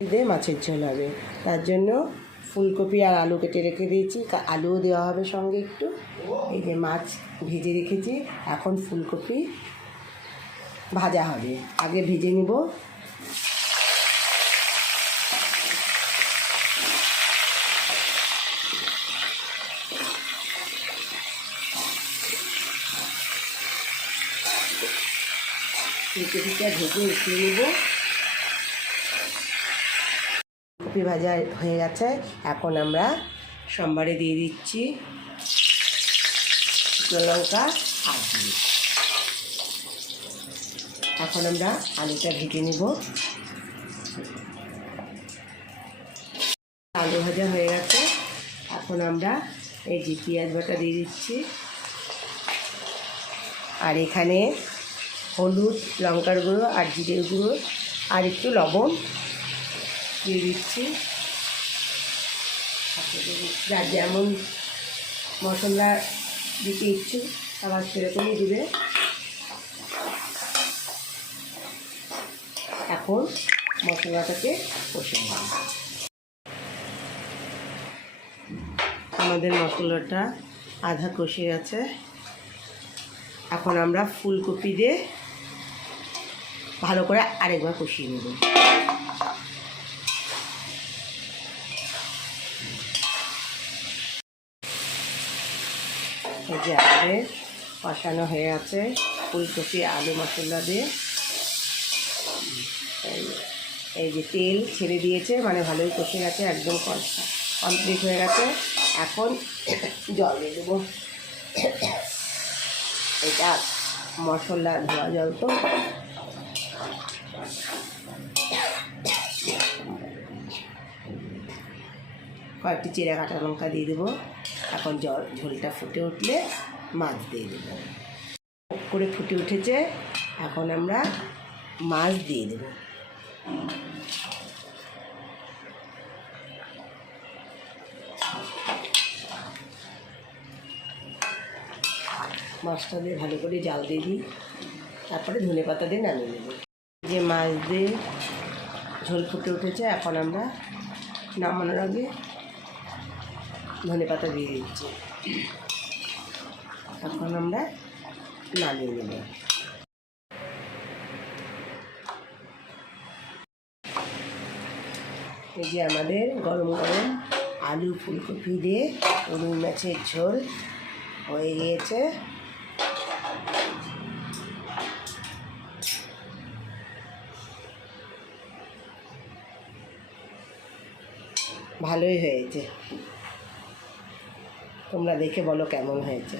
দিয়ে মাছের ঝোল হবে। তার জন্য ফুলকপি আর আলু কেটে রেখে দিয়েছি, আলুও দেওয়া হবে সঙ্গে একটু। এই যে মাছ ভেজে রেখেছি, এখন ফুলকপি ভাজা হবে। আগে ভেজে নিব। ফুলকপিটা ভেজে উঠিয়ে নেব। কপি ভাজা হয়ে গেছে, এখন আমরা সম্বারে দিয়ে দিচ্ছি শুকনো লঙ্কা আর দিয়ে। এখন আমরা আলুটা ভেজে নেব। আলু ভাজা হয়ে গেছে, এখন আমরা এই যে পেঁয়াজ বাটা দিয়ে দিচ্ছি। আর এখানে হলুদ, লঙ্কার গুঁড়ো আর জিরের গুঁড়ো আর একটু লবণ দিয়ে দিচ্ছি। যার যেমন মশলা দিতে ইচ্ছুক আবার সেরকমই দিবে। এখন মশলাটাকে কষে নেব। আমাদের মশলাটা আধা কষে গেছে, এখন আমরা ফুলকপি দিয়ে ভালো করে আরেকবার কষিয়ে নেব। এই যে আমাদের কষানো হয়ে আছে ফুলকপি আলু মশলা দিয়ে। এই যে তেল ছেড়ে দিয়েছে, মানে ভালোই কষে গেছে, একদম কমপ্লিট হয়ে গেছে। এখন জল দিয়ে দেবো। এটা মশলা ধোয়া জল তো। কয়েকটি চিড়া কাঁচা লঙ্কা দিয়ে দেবো। এখন ঝোলটা ফুটে উঠলে মাছ দিয়ে দেবো। করে ফুটে উঠেছে, এখন আমরা মাছ দিয়ে দেব। মাছটা দিয়ে ভালো করে জাল দিয়ে দিই, তারপরে ধনেপাতা দিয়ে নামিয়ে নেব। যে মাছ দিয়ে ঝোল ফুটে উঠেছে, এখন আমরা নামানোর আগে ধনেপাতা দিয়ে দিচ্ছি। এখন আমরা নামিয়ে নেব। এই যে আমাদের গরম গরম আলু ফুলকপি দিয়ে রুই মাছের ঝোল হয়ে গিয়েছে। ভালোই হয়েছে, তোমরা দেখে বলো কেমন হয়েছে।